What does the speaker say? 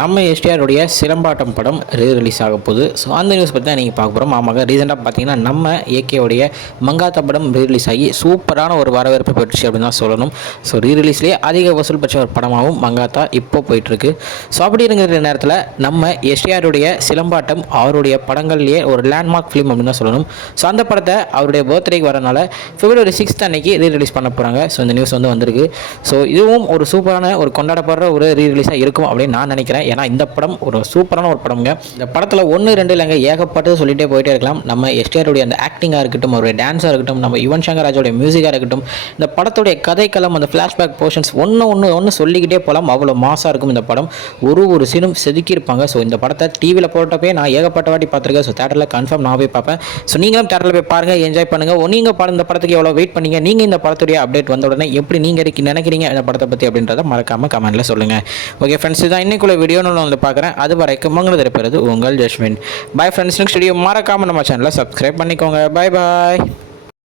நம்ம எஸ்டிஆருடைய சிலம்பாட்டம் படம் ரிலீஸ் ஆக போகுது. ஸோ அந்த நியூஸ் பற்றி தான் நீங்கள் பார்க்க போகிறோம். ஆமாங்க, ரீசெண்டாக பார்த்தீங்கன்னா நம்ம ஏகேவுடைய மங்காத்தா படம் ரிலீஸ் ஆகி சூப்பரான ஒரு வரவேற்பு பெற்றுச்சு அப்படின்னு தான் சொல்லணும். ஸோ ரீரிலீஸ்லேயே அதிக வசூல் பெற்ற ஒரு படமாகவும் மங்காத்தா இப்போ போயிட்டுருக்கு. ஸோ அப்படி இருக்கிற நேரத்தில் நம்ம எஸ்டிஆருடைய சிலம்பாட்டம் அவருடைய படங்கள்லேயே ஒரு லேண்ட்மார்க் ஃபிலிம் அப்படின்னு தான் சொல்லணும். ஸோ அந்த படத்தை அவருடைய பர்த்டேக்கு வரனால February 6 அன்னைக்கு ரீரிலீஸ் பண்ண போகிறாங்க. ஸோ இந்த நியூஸ் வந்திருக்கு. ஸோ இதுவும் ஒரு சூப்பரான ஒரு கொண்டாடப்படுற ஒரு ரீரிலீஸாக இருக்கும் அப்படின்னு நான் நினைக்கிறேன். ஏன்னா இந்த படம் ஒரு சூப்பரான ஒரு படம்ங்க. இந்த படத்தில் 1-2 இல்லைங்க, ஏகப்பட்டது சொல்லிட்டே போயிட்டே இருக்கலாம். நம்ம எஸ்டிஆருடைய அந்த ஆக்டிங்காக இருக்கட்டும், அவருடைய டான்ஸாக இருக்கட்டும், நம்ம யுவன் சங்கர் ராஜோடைய மியூசிக்காக இருக்கட்டும், இந்த படத்துடைய கதைக்களம், அந்த ஃப்ளாஷ்பேக் போர்ஷன்ஸ் ஒன்று சொல்லிக்கிட்டே போகலாம். அவ்வளோ மாசாக இருக்கும் இந்த படம். ஒரு சீனும் செதுக்கியிருப்பாங்க. ஸோ இந்த படத்தை டிவியில் போட்டப்பே நான் ஏகப்பட்ட வாட்டி பார்த்துருக்கேன். ஸோ தேட்டரில் கன்ஃபார்ம் நான் போய் பார்ப்பேன். ஸோ நீங்களும் தேட்டரில் போய் பாருங்கள், என்ஜாய் பண்ணுங்கள். நீங்கள் இந்த படத்துக்கு எவ்வளோ வெயிட் பண்ணீங்க, நீங்கள் இந்த படத்துடைய அப்டேட் வந்த உடனே எப்படி நீங்கள் நினைக்கிறீங்க இந்த படத்தை பற்றி அப்படின்றத மறக்காமல் கமெண்ட்டில் சொல்லுங்கள். ஓகே ஃப்ரெண்ட்ஸ், இதுதான் இன்னைக்குள்ள வீடியோ. நான் வந்து பார்க்குறேன். அது வரைக்கும் உங்களை திருப்பது உங்கள் Jasmine. Bye friends. Next video மறக்காமல் நம்ம சேனலை சப்ஸ்கிரைப் பண்ணிக்கோங்க. Bye bye.